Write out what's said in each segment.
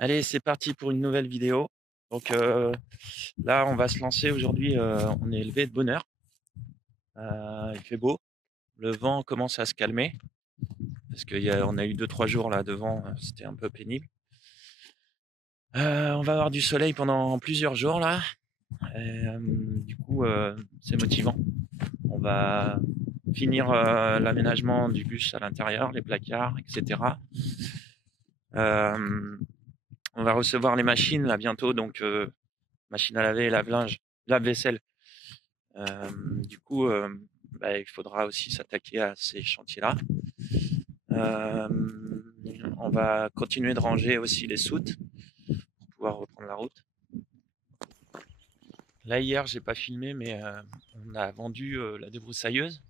Allez, c'est parti pour une nouvelle vidéo. Donc là, on va se lancer aujourd'hui. On est levé de bonne heure. Il fait beau. Le vent commence à se calmer parce qu'on a eu 2-3 jours là devant. C'était un peu pénible. On va avoir du soleil pendant plusieurs jours là. Du coup, c'est motivant. On va finir l'aménagement du bus à l'intérieur, les placards, etc. Euh, on va recevoir les machines là bientôt, donc machine à laver, lave-linge, lave-vaisselle. Du coup, il faudra aussi s'attaquer à ces chantiers-là. Euh, on va continuer de ranger aussi les soutes pour pouvoir reprendre la route. Là, hier, j'ai pas filmé, mais on a vendu la débroussailleuse.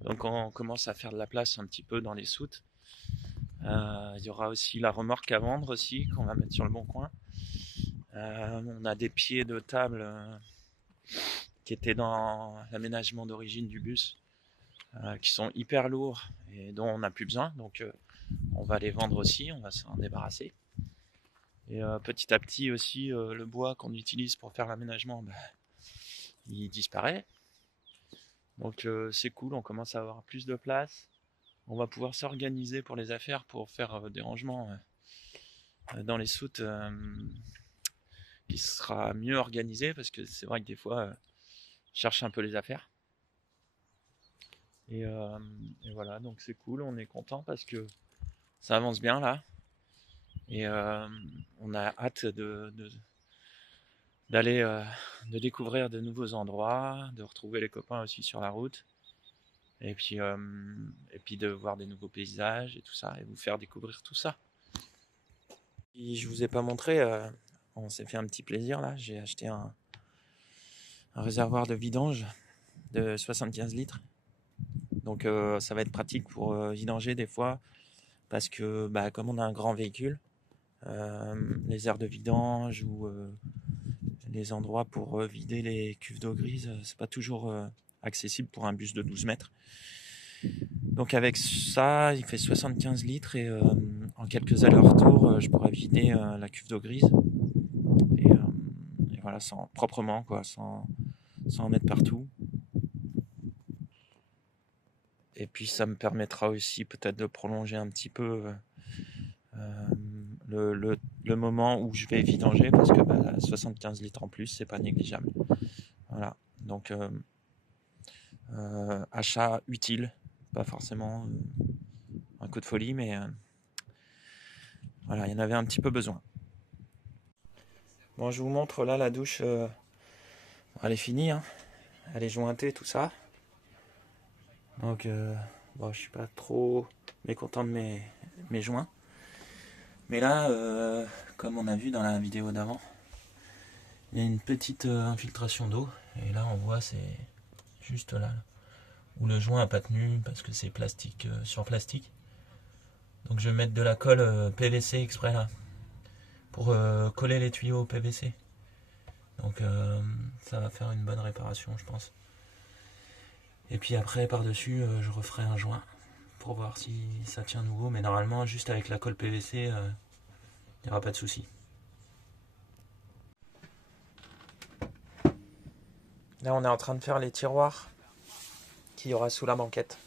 Donc, on commence à faire de la place un petit peu dans les soutes. Il y aura aussi la remorque à vendre aussi, qu'on va mettre sur le bon coin. On a des pieds de table qui étaient dans l'aménagement d'origine du bus, qui sont hyper lourds et dont on n'a plus besoin. Donc on va les vendre aussi, on va s'en débarrasser. Et petit à petit aussi, le bois qu'on utilise pour faire l'aménagement, il disparaît. Donc c'est cool, on commence à avoir plus de place. On va pouvoir s'organiser pour les affaires, pour faire des rangements dans les soutes qui sera mieux organisé, parce que c'est vrai que des fois, je cherche un peu les affaires. Et, euh, et voilà, donc c'est cool, on est content parce que ça avance bien là. Et on a hâte d'aller de découvrir de nouveaux endroits, de retrouver les copains aussi sur la route, et puis de voir des nouveaux paysages et tout ça, et vous faire découvrir tout ça. Et je vous ai pas montré, on s'est fait un petit plaisir là. J'ai acheté un réservoir de vidange de 75 litres. Donc ça va être pratique pour vidanger des fois, parce que comme on a un grand véhicule, les aires de vidange ou les endroits pour vider les cuves d'eau grise, c'est pas toujours accessible pour un bus de 12 mètres. Donc avec ça, il fait 75 litres et en quelques allers-retours, je pourrais vider la cuve d'eau grise et, et voilà, proprement quoi, sans en mettre partout. Et puis ça me permettra aussi peut-être de prolonger un petit peu le moment où je vais vidanger, parce que 75 litres en plus, c'est pas négligeable. Voilà, donc achat utile, pas forcément un coup de folie, mais voilà, il y en avait un petit peu besoin. Bon, je vous montre là la douche, elle est finie, hein. Elle est jointée, tout ça. Donc, bon, je suis pas trop mécontent de mes joints. Mais là, comme on a vu dans la vidéo d'avant, il y a une petite infiltration d'eau. Et là, on voit, c'est juste là, où le joint n'a pas tenu parce que c'est plastique sur plastique. Donc, je vais mettre de la colle PVC exprès là, pour coller les tuyaux au PVC. Donc, ça va faire une bonne réparation, je pense. Et puis après, par-dessus, je referai un joint pour voir si ça tient nouveau. Mais normalement, juste avec la colle PVC, il n'y aura pas de souci. Là, on est en train de faire les tiroirs qu'il y aura sous la banquette.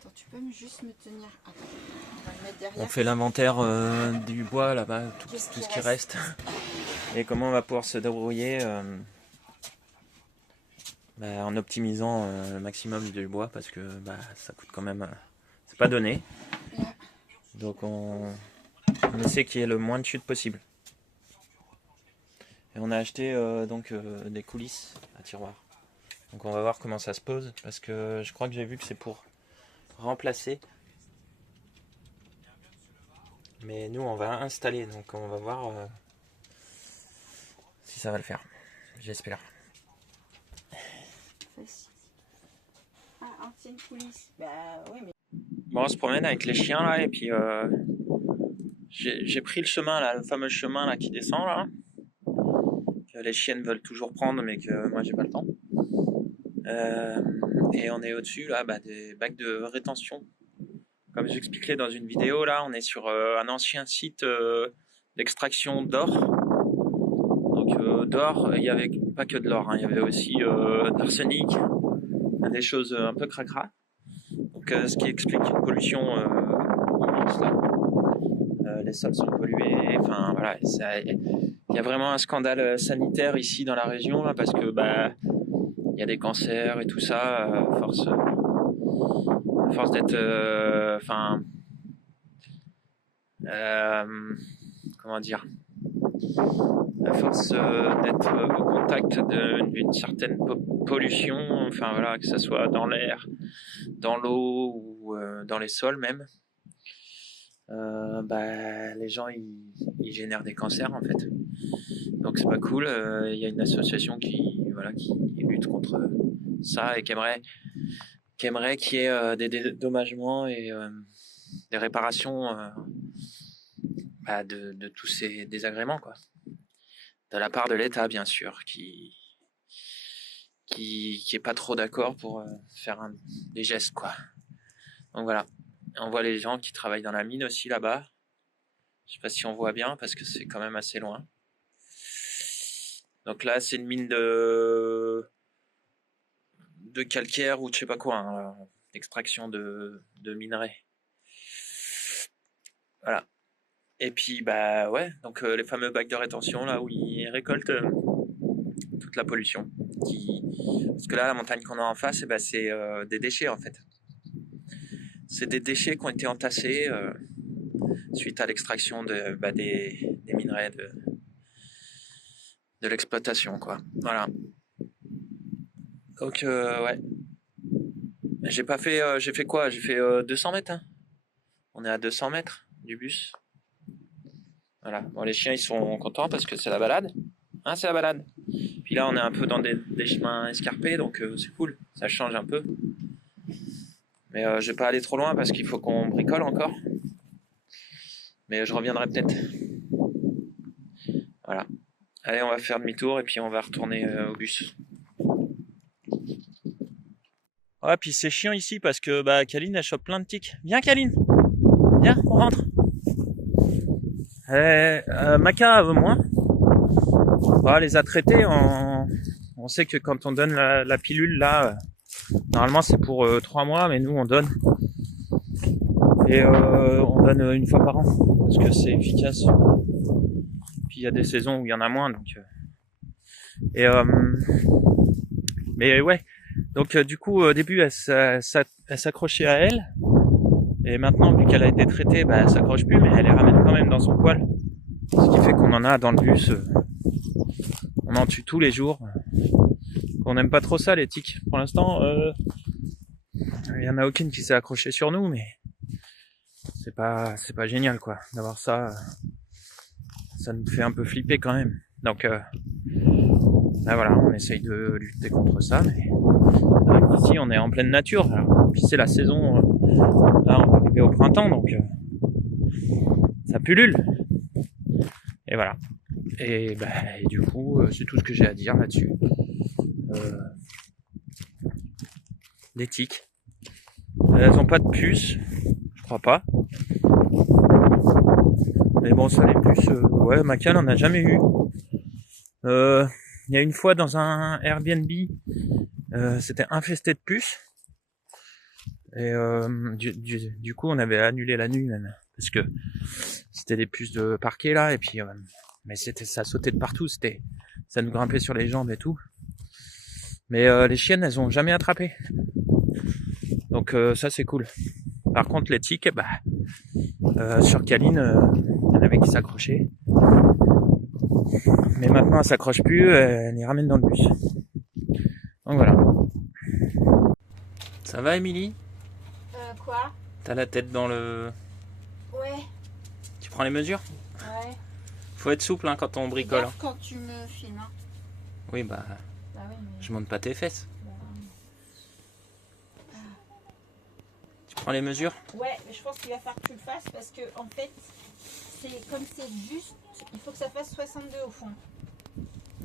Attends, tu peux juste me tenir. Attends, on va le mettre derrière. On fait l'inventaire du bois là-bas, tout ce qui reste. Et comment on va pouvoir se débrouiller en optimisant le maximum du bois, parce que ça coûte quand même. C'est pas donné. Donc on essaie qu'il y ait le moins de chute possible. Et on a acheté des coulisses à tiroirs. Donc on va voir comment ça se pose, parce que je crois que j'ai vu que c'est pour remplacer. Mais nous on va installer, donc on va voir si ça va le faire. J'espère. Ah, ancienne coulisse. Bah oui, mais. Bon, on se promène avec les chiens là, et puis j'ai pris le chemin là, le fameux chemin là qui descend là, que les chiennes veulent toujours prendre, mais que moi j'ai pas le temps. Euh, et on est au-dessus là, des bacs de rétention. Comme j'expliquais dans une vidéo là, on est sur un ancien site d'extraction d'or. Donc d'or, il y avait pas que de l'or, hein, il y avait aussi de l'arsenic, des choses un peu cracra. Donc ce qui explique une pollution immense là. Les sols sont pollués, enfin voilà, il y a vraiment un scandale sanitaire ici dans la région là, parce que il y a des cancers et tout ça, à force d'être, comment dire, à force d'être au contact d'une certaine pollution, enfin voilà, que ce soit dans l'air, dans l'eau ou dans les sols même, les gens ils génèrent des cancers en fait. Donc c'est pas cool. Il y a une association qui lutte contre ça et qui aimerait qu'il y ait des dédommagements et des réparations de tous ces désagréments quoi. De la part de l'État bien sûr, qui est pas trop d'accord pour faire des gestes quoi. Donc voilà. On voit les gens qui travaillent dans la mine aussi là-bas. Je sais pas si on voit bien parce que c'est quand même assez loin. Donc là, c'est une mine de calcaire ou de je sais pas quoi, hein, extraction de minerais. Voilà. Et puis ouais, donc les fameux bacs de rétention là où ils récoltent toute la pollution. Parce que là, la montagne qu'on a en face, c'est des déchets en fait. C'est des déchets qui ont été entassés suite à l'extraction des minerais de l'exploitation quoi. Voilà. Donc ouais. J'ai fait quoi? J'ai fait 200 mètres. Hein. On est à 200 mètres du bus. Voilà. Bon, les chiens ils sont contents parce que c'est la balade. Hein, c'est la balade. Puis là on est un peu dans des chemins escarpés donc c'est cool. Ça change un peu. Mais je vais pas aller trop loin parce qu'il faut qu'on bricole encore. Mais je reviendrai peut-être. Voilà. Allez, on va faire demi-tour et puis on va retourner au bus. Ouais, puis c'est chiant ici parce que Kaline elle chope plein de tiques. Viens Kaline. Viens, on rentre. Maca moins. On les a traités. On sait que quand on donne la pilule là, normalement c'est pour 3 mois, mais nous on donne. Et on donne une fois par an parce que c'est efficace. Puis il y a des saisons où il y en a moins, donc. Mais ouais. Donc du coup au début elle s'accrochait à elle. Et maintenant, vu qu'elle a été traitée, elle s'accroche plus, mais elle les ramène quand même dans son poil. Ce qui fait qu'on en a dans le bus. On en tue tous les jours. On n'aime pas trop ça, les tiques. Pour l'instant, il y en a aucune qui s'est accrochée sur nous, mais c'est pas génial, quoi. D'avoir ça, ça nous fait un peu flipper quand même. Donc, voilà, on essaye de lutter contre ça, mais ici, on est en pleine nature. Alors, puis c'est la saison. Là, on va arriver au printemps, donc ça pullule. Et voilà. Et du coup, c'est tout ce que j'ai à dire là-dessus. Les tiques. Elles n'ont pas de puce, je crois pas. Mais bon, ça les puces, ouais, Maca n'en a jamais eu. Il y a une fois dans un Airbnb, c'était infesté de puces. Et du coup, on avait annulé la nuit même. Parce que c'était des puces de parquet là, et puis mais ça sautait de partout, ça nous grimpait sur les jambes et tout. Mais les chiennes, elles ont jamais attrapé. Donc ça c'est cool. Par contre les tiques, sur Kaline, il y en avait qui s'accrochaient. Mais maintenant elle s'accroche plus, elle les ramène dans le bus. Donc voilà. Ça va Émilie ? Quoi ? T'as la tête dans le... Ouais. Tu prends les mesures ? Ouais. Faut être souple quand on bricole. Hein. Quand tu me filmes. Hein. Oui oui, mais... je monte pas tes fesses. Tu prends les mesures ? Ouais, mais je pense qu'il va falloir que tu le fasses parce que en fait, comme c'est juste, il faut que ça fasse 62 au fond.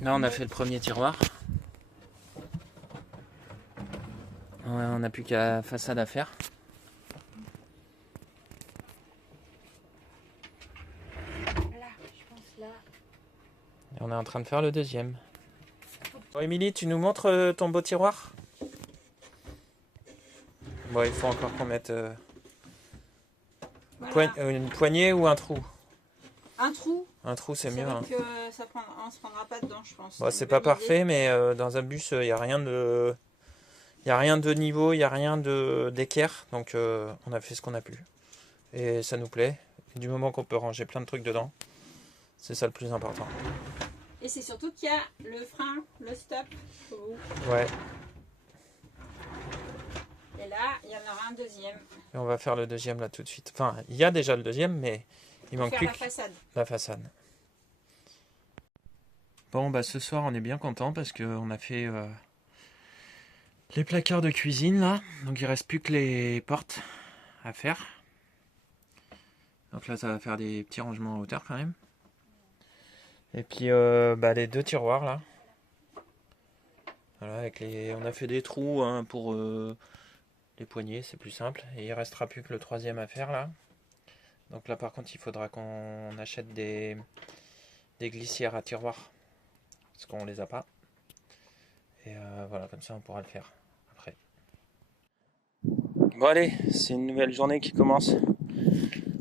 Là on a fait le premier tiroir. Ouais, on n'a plus qu'à façade à faire. Là, je là. Et on est en train de faire le deuxième. Bon, Émilie, tu nous montres ton beau tiroir? Bon, il faut encore qu'on mette Voilà. une poignée ou un trou. Un trou. Un trou, c'est mieux. Vrai Hein. que on se prendra pas dedans, je pense. Bon, c'est pas parfait, mais dans un bus, il n'y a rien de... Il n'y a rien de niveau, il n'y a rien d'équerre. Donc on a fait ce qu'on a pu. Et ça nous plaît. Et du moment qu'on peut ranger plein de trucs dedans, c'est ça le plus important. Et c'est surtout qu'il y a le frein, le stop. Ouais. Et là, il y en aura un deuxième. Et on va faire le deuxième là tout de suite. Enfin, il y a déjà le deuxième, mais il manque plus la façade. La façade. Bon, bah ce soir, on est bien content parce qu'on a fait les placards de cuisine là. Donc il reste plus que les portes à faire. Donc là, ça va faire des petits rangements en hauteur quand même. Et puis les deux tiroirs là. Voilà, on a fait des trous hein, pour les poignées, c'est plus simple. Et il restera plus que le troisième à faire là. Donc là par contre il faudra qu'on achète des glissières à tiroirs. Parce qu'on les a pas. Et voilà, comme ça on pourra le faire après. Bon allez, c'est une nouvelle journée qui commence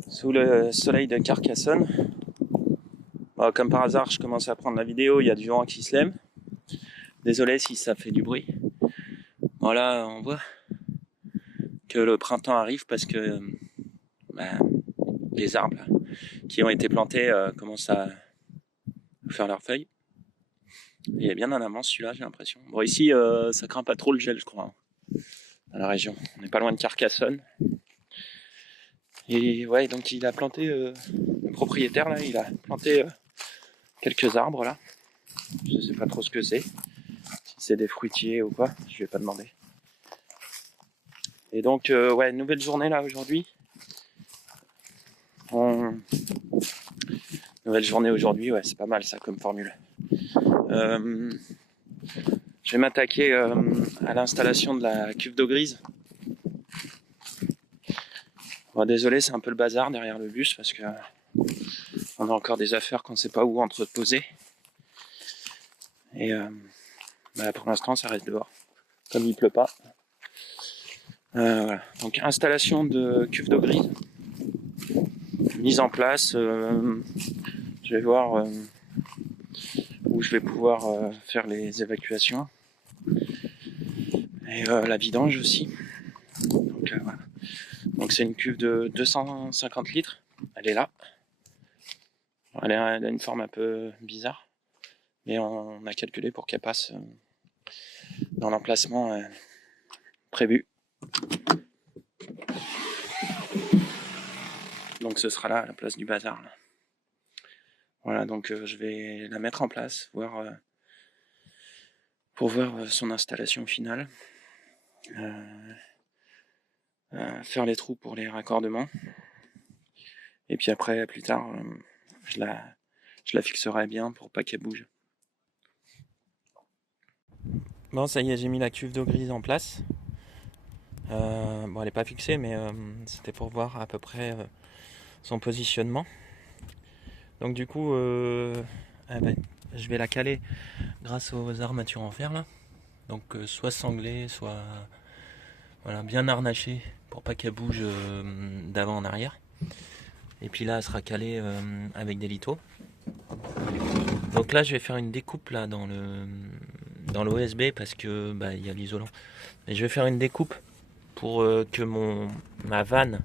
sous le soleil de Carcassonne. Bon, comme par hasard je commence à prendre la vidéo, il y a du vent qui se lève. Désolé si ça fait du bruit. Voilà, on voit que le printemps arrive parce que les arbres qui ont été plantés commencent à faire leurs feuilles. Et il est bien en avance celui-là, j'ai l'impression. Bon, ici, ça craint pas trop le gel, je crois, hein, dans la région. On n'est pas loin de Carcassonne. Et ouais, donc il a planté, le propriétaire là, il a planté quelques arbres là. Je sais pas trop ce que c'est. Si c'est des fruitiers ou quoi, je vais pas demander. Et donc, ouais, nouvelle journée là aujourd'hui. Nouvelle journée aujourd'hui, ouais, c'est pas mal ça comme formule. Je vais m'attaquer à l'installation de la cuve d'eau grise. Bon, désolé, c'est un peu le bazar derrière le bus parce que on a encore des affaires qu'on ne sait pas où entreposer. Et pour l'instant, ça reste dehors, comme il pleut pas. Voilà. Donc installation de cuve d'eau grise, mise en place. Je vais voir où je vais pouvoir faire les évacuations et la vidange aussi. Donc voilà. Donc c'est une cuve de 250 litres. Elle est là. Elle a une forme un peu bizarre, mais on a calculé pour qu'elle passe dans l'emplacement prévu. Donc ce sera là, à la place du bazar. Là. Voilà, donc je vais la mettre en place, pour voir son installation finale. Faire les trous pour les raccordements. Et puis après, plus tard, je la fixerai bien pour pas qu'elle bouge. Bon, ça y est, j'ai mis la cuve d'eau grise en place. Bon, elle n'est pas fixée, mais c'était pour voir à peu près son positionnement. Donc du coup, je vais la caler grâce aux armatures en fer là. Donc soit sanglée, soit voilà, bien harnachée pour pas qu'elle bouge d'avant en arrière. Et puis là, elle sera calée avec des litos. Donc là, je vais faire une découpe là dans l'OSB parce que il y a l'isolant. Et je vais faire une découpe pour que ma vanne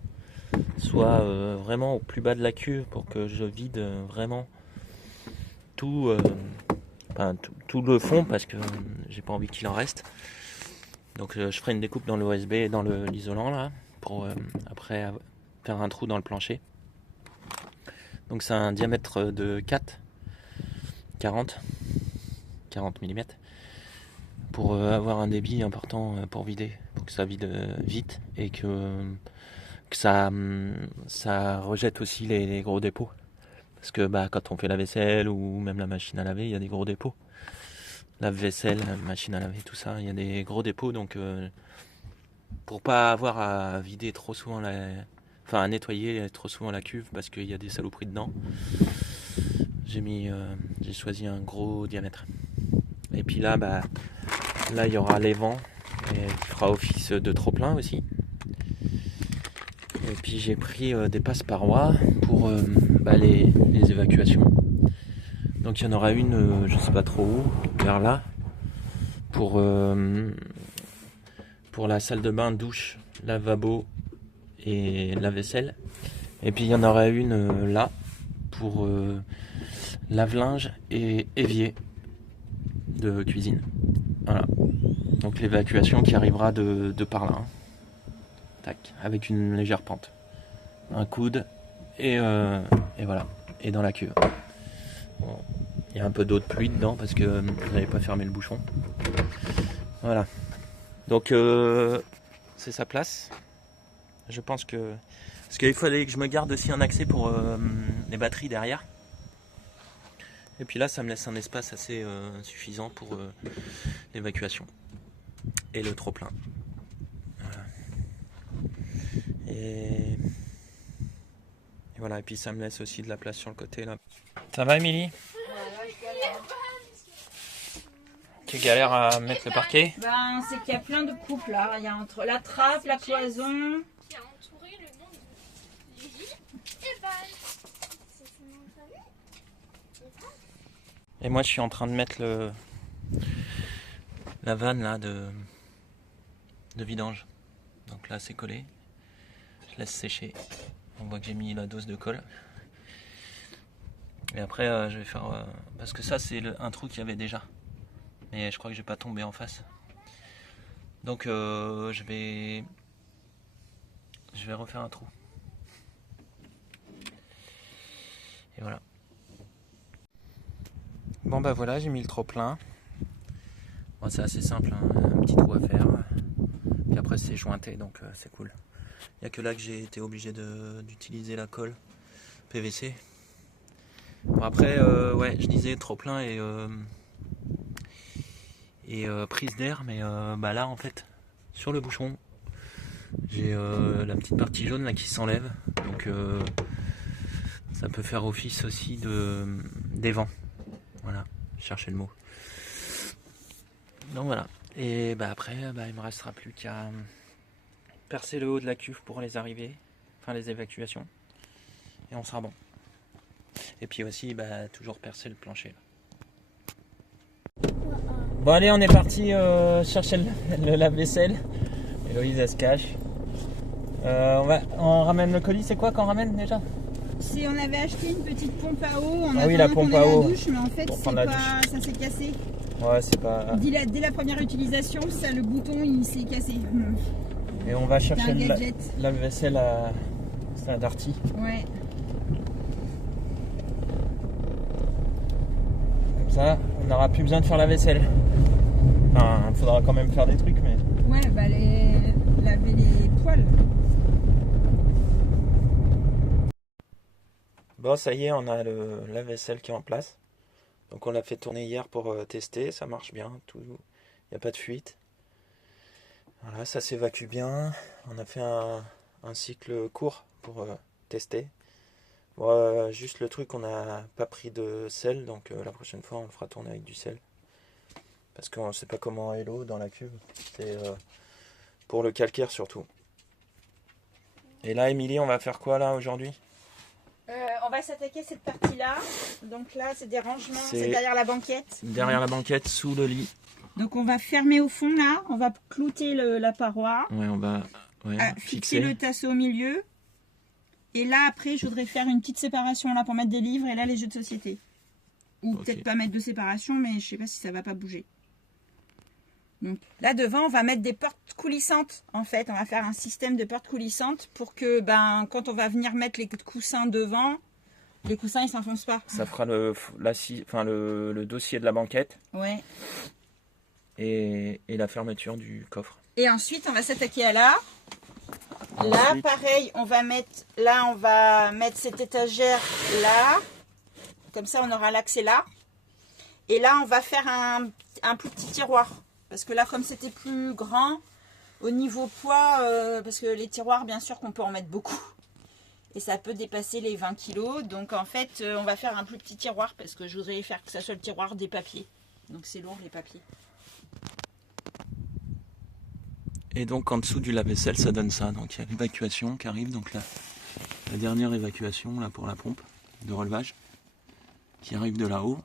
soit vraiment au plus bas de la cuve pour que je vide vraiment tout le fond parce que j'ai pas envie qu'il en reste. Donc je ferai une découpe dans l'OSB et dans l'isolant là pour après faire un trou dans le plancher. Donc c'est un diamètre de 40 mm pour avoir un débit important pour vider, pour que ça vide vite et que ça rejette aussi les gros dépôts. Parce que quand on fait la vaisselle ou même la machine à laver, il y a des gros dépôts. Lave-vaisselle, machine à laver, tout ça, il y a des gros dépôts. Donc pour pas avoir à vider trop souvent à nettoyer trop souvent la cuve parce qu'il y a des saloperies dedans. j'ai choisi un gros diamètre. Et puis là, là il y aura les vents et qui fera office de trop-plein aussi. Et puis j'ai pris des passe-parois pour les évacuations. Donc il y en aura une, je sais pas trop où, vers là, pour la salle de bain, douche, lavabo et la vaisselle. Et puis il y en aura une là pour lave-linge et évier de cuisine. Voilà. Donc l'évacuation qui arrivera de par là. Hein. Tac, avec une légère pente. Un coude et voilà. Et dans la cuve. Bon. Il y a un peu d'eau de pluie dedans parce que vous n'avez pas fermé le bouchon. Voilà. Donc c'est sa place. Je pense que... Parce qu'il fallait que je me garde aussi un accès pour les batteries derrière. Et puis là, ça me laisse un espace assez suffisant pour l'évacuation. Et le trop-plein. Voilà. Et voilà, et puis ça me laisse aussi de la place sur le côté là. Ça va, Émilie? Tu galères à mettre le parquet? Ben, c'est qu'il y a plein de coupes là. Il y a entre la trappe, la cloison. Qui a entouré le nom de Lily et Val. C'est son nom de famille. Et moi, je suis en train de mettre la vanne là de vidange. Donc là, c'est collé. Je laisse sécher. On voit que j'ai mis la dose de colle. Et après, je vais faire... parce que ça, c'est un trou qu'il y avait déjà. Mais je crois que je vais pas tomber en face. Donc, je vais refaire un trou. Et voilà. Bon bah voilà, j'ai mis le trop plein. Bon, c'est assez simple, hein, un petit trou à faire. Puis après c'est jointé, donc c'est cool. Il n'y a que là que j'ai été obligé d'utiliser la colle PVC. Bon, après, ouais, je disais trop plein et prise d'air, mais là en fait, sur le bouchon, j'ai la petite partie jaune là qui s'enlève. Donc ça peut faire office aussi des vents. Voilà, cherchez le mot. Donc voilà. Et après, il me restera plus qu'à percer le haut de la cuve pour les arrivées, enfin les évacuations. Et on sera bon. Et puis aussi, toujours percer le plancher. Bon allez, on est parti chercher le lave-vaisselle. Héloïse, elle se cache. On ramène le colis, c'est quoi qu'on ramène déjà? Si on avait acheté une petite pompe à eau, on oui, la pompe à eau. La douche, mais en fait, ça s'est cassé. Ouais, c'est pas... Dès la première utilisation, le bouton, il s'est cassé. Et on va chercher le lave-vaisselle à Darty. Ouais. Comme ça, on n'aura plus besoin de faire la vaisselle. Enfin, il faudra quand même faire des trucs, mais... Ouais, laver les poêles. Bon, ça y est, on a le lave-vaisselle qui est en place. Donc on l'a fait tourner hier pour tester, ça marche bien, il n'y a pas de fuite. Voilà, ça s'évacue bien. On a fait un cycle court pour tester. Bon, juste le truc, on n'a pas pris de sel, donc la prochaine fois on le fera tourner avec du sel. Parce qu'on ne sait pas comment est l'eau dans la cuve. C'est pour le calcaire surtout. Et là, Émilie, on va faire quoi là aujourd'hui? On va s'attaquer cette partie-là. Donc là, c'est des rangements, c'est derrière la banquette. Derrière la banquette, sous le lit. Donc on va fermer au fond là, on va clouter la paroi. Ouais, on va fixer le tasseau au milieu. Et là, après, je voudrais faire une petite séparation là pour mettre des livres et là, les jeux de société. Ou peut-être pas mettre de séparation, mais je sais pas si ça va pas bouger. Donc là devant, on va mettre des portes coulissantes en fait. On va faire un système de portes coulissantes pour que quand on va venir mettre les coussins devant, les coussins ils s'enfoncent pas. Ça fera le dossier de la banquette. Ouais. Et la fermeture du coffre. Et ensuite, on va s'attaquer à là. Là, pareil, on va mettre cette étagère là. Comme ça, on aura l'accès là. Et là, on va faire un plus petit tiroir. Parce que là, comme c'était plus grand, au niveau poids, parce que les tiroirs, bien sûr qu'on peut en mettre beaucoup. et ça peut dépasser les 20 kg. Donc en fait, on va faire un plus petit tiroir parce que je voudrais faire que ça soit le tiroir des papiers. Donc c'est lourd les papiers. Et donc en dessous du lave-vaisselle, ça donne ça. Donc il y a l'évacuation qui arrive. Donc la dernière évacuation là pour la pompe de relevage qui arrive de là-haut.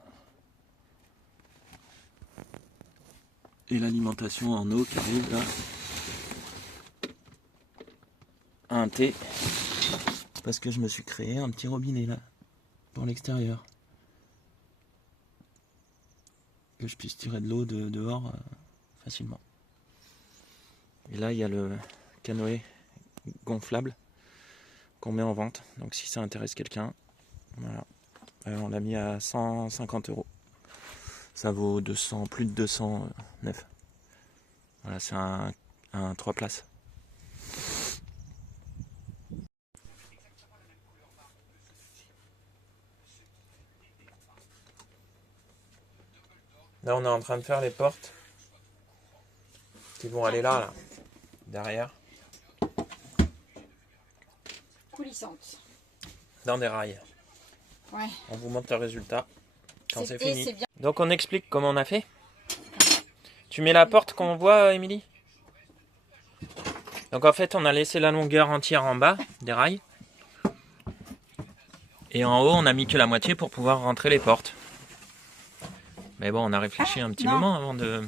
Et l'alimentation en eau qui arrive là. Un thé. Parce que je me suis créé un petit robinet là. Pour l'extérieur. Que je puisse tirer de l'eau dehors facilement. Et là il y a le canoë gonflable qu'on met en vente. Donc si ça intéresse quelqu'un, voilà. On l'a mis à 150 €. Ça vaut 200, plus de 209. Voilà, c'est un 3 places. Là, on est en train de faire les portes qui vont aller là, derrière. Coulissante. Dans des rails. Ouais. On vous montre le résultat quand c'est fini. C'est bien. Donc on explique comment on a fait. Tu mets la porte qu'on voit, Émilie. Donc en fait, on a laissé la longueur entière en bas des rails. Et en haut, on a mis que la moitié pour pouvoir rentrer les portes. Mais bon, on a réfléchi un petit moment avant de...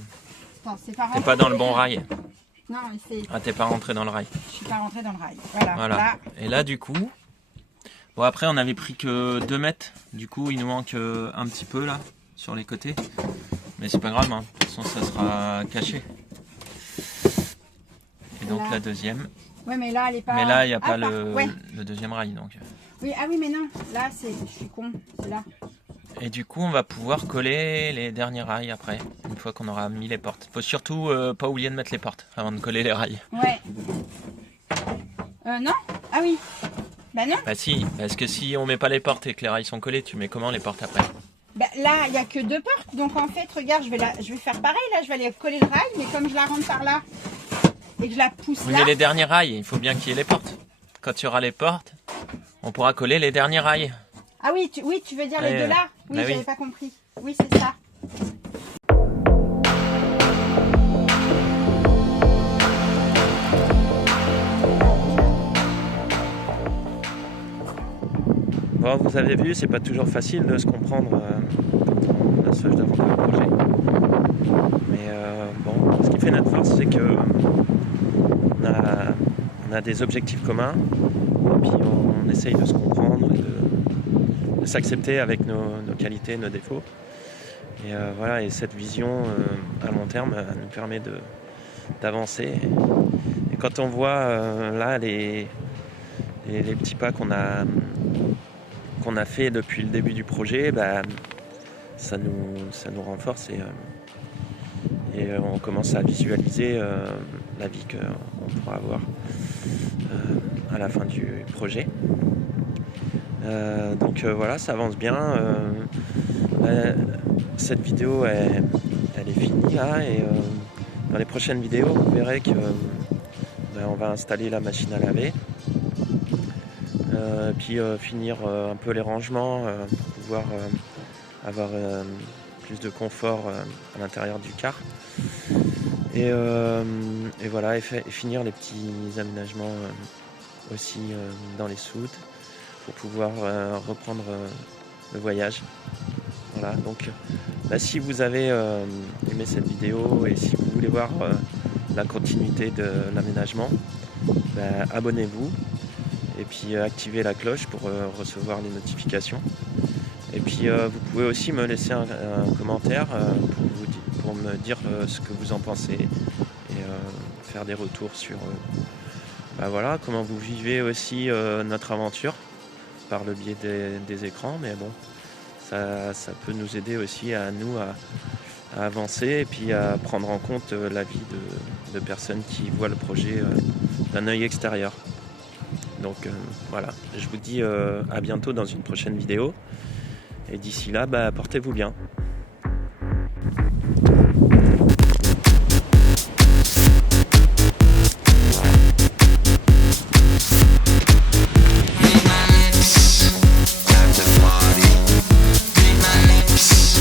Non, c'est pas T'es pas dans le bon rail. Non, mais c'est... Ah, t'es pas rentré dans le rail. Je suis pas rentrée dans le rail. Voilà. Voilà. Là. Et là, du coup... Bon, après, on avait pris que 2 mètres. Du coup, il nous manque un petit peu, là, sur les côtés. Mais c'est pas grave, hein. De toute façon, ça sera caché. Et donc, la deuxième. Ouais, mais là, elle est pas... Mais là, il n'y a pas le ouais. deuxième rail, donc. Oui, ah oui, mais non. Là, je suis con. C'est là. Et du coup, on va pouvoir coller les derniers rails après, une fois qu'on aura mis les portes. Faut surtout pas oublier de mettre les portes avant de coller les rails. Ouais. Non. Ah oui. Bah non. Bah si, parce que si on met pas les portes et que les rails sont collés, tu mets comment les portes après? Bah là, il n'y a que 2 portes. Donc en fait, regarde, je vais faire pareil. Là, je vais aller coller le rail. Mais comme je la rentre par là et que je la pousse Oui, là... mais les derniers rails, il faut bien qu'il y ait les portes. Quand tu auras les portes, on pourra coller les derniers rails. Ah oui, tu veux dire les deux là? Oui, bah j'avais oui. pas compris. Oui, c'est ça. Bon, vous avez vu, c'est pas toujours facile de se comprendre quand on stage d'avant le projet. Mais bon, ce qui fait notre force, c'est que on a des objectifs communs, et puis on essaye de se comprendre et de s'accepter avec nos qualités, nos défauts. Et voilà, et cette vision à long terme nous permet d'avancer. Et quand on voit là les petits pas qu'on a fait depuis le début du projet, bah, ça nous renforce et on commence à visualiser la vie qu'on pourra avoir à la fin du projet. Donc voilà, ça avance bien. Cette vidéo elle est finie là et dans les prochaines vidéos vous verrez que on va installer la machine à laver. Puis finir un peu les rangements pour pouvoir avoir plus de confort à l'intérieur du car et voilà, et finir les petits aménagements aussi dans les soutes pour pouvoir reprendre le voyage. Voilà, donc si vous avez aimé cette vidéo et si vous voulez voir la continuité de l'aménagement, abonnez-vous. Et puis activez la cloche pour recevoir les notifications. Et puis vous pouvez aussi me laisser un commentaire pour me dire ce que vous en pensez et faire des retours sur voilà, comment vous vivez aussi notre aventure par le biais des écrans. Mais bon, ça peut nous aider aussi à avancer et puis à prendre en compte l'avis de personnes qui voient le projet d'un œil extérieur. Donc voilà, je vous dis à bientôt dans une prochaine vidéo. Et d'ici là, portez-vous bien.